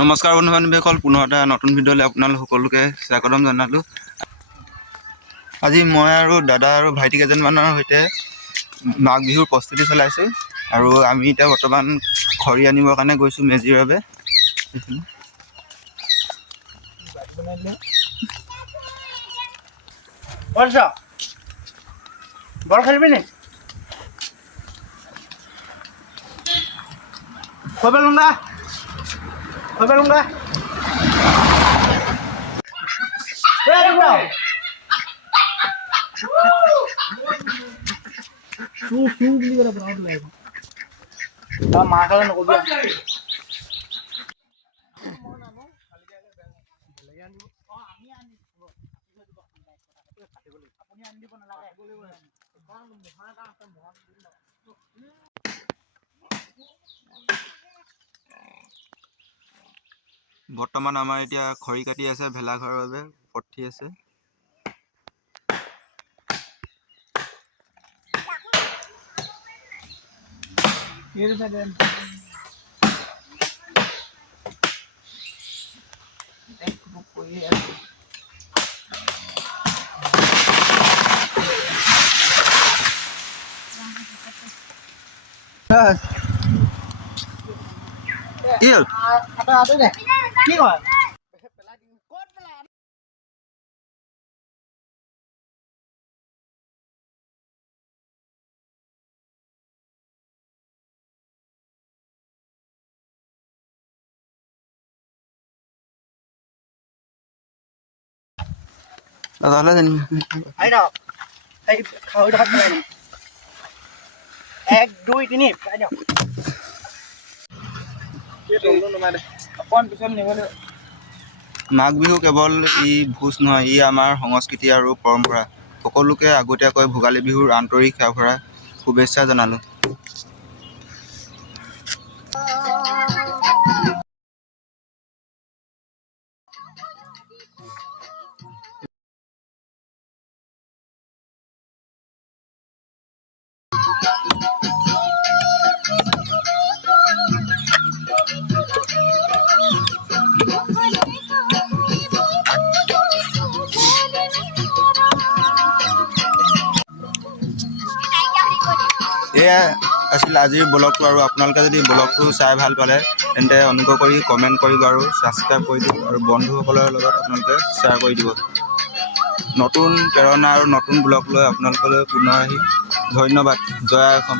নমস্কাৰ বন্ধু বান্ধৱীসকল, পুনৰ এটা নতুন ভিডিঅ'লৈ আপোনালোক সকলোকে স্বাগতম জনালোঁ। আজি মই আৰু দাদা আৰু ভাইটি কেইজনমানৰ সৈতে মাঘ বিহুৰ প্ৰস্তুতি চলাইছোঁ আৰু আমি এতিয়া বৰ্তমান খৰি আনিবৰ কাৰণে গৈছোঁ মেজিৰ বাবে। বল খেলিবি নি? খৈ পেলুং দা। মাকালে নকবি। বৰ্তমান আমাৰ এতিয়া খৰি কাটি আছে, ভেলাঘৰৰ বাবে পঠি আছে। কি কয়? এক দুই তিনি মাঘ বিহু কেৱল ই ভোজ নহয়, ই আমাৰ সংস্কৃতি আৰু পৰম্পৰা। সকলোকে আগতীয়াকৈ ভোগালী বিহুৰ আন্তৰিক সেৱা ভৰা শুভেচ্ছা জনালোঁ। এয়া আছিল আজিৰ ব্লগটো, আৰু আপোনালোকে যদি ব্লগটো চাই ভাল পালে তেন্তে অনুগ্ৰহ কৰি কমেণ্ট কৰিব আৰু ছাবস্ক্ৰাইব কৰি দিব, আৰু বন্ধুসকলৰ লগত আপোনালোকে শ্বেয়াৰ কৰি দিব। নতুন প্ৰেৰণা আৰু নতুন ব্লগ লৈ আপোনালোকলৈ পুনৰ আহি ধন্যবাদ। জয় অসম।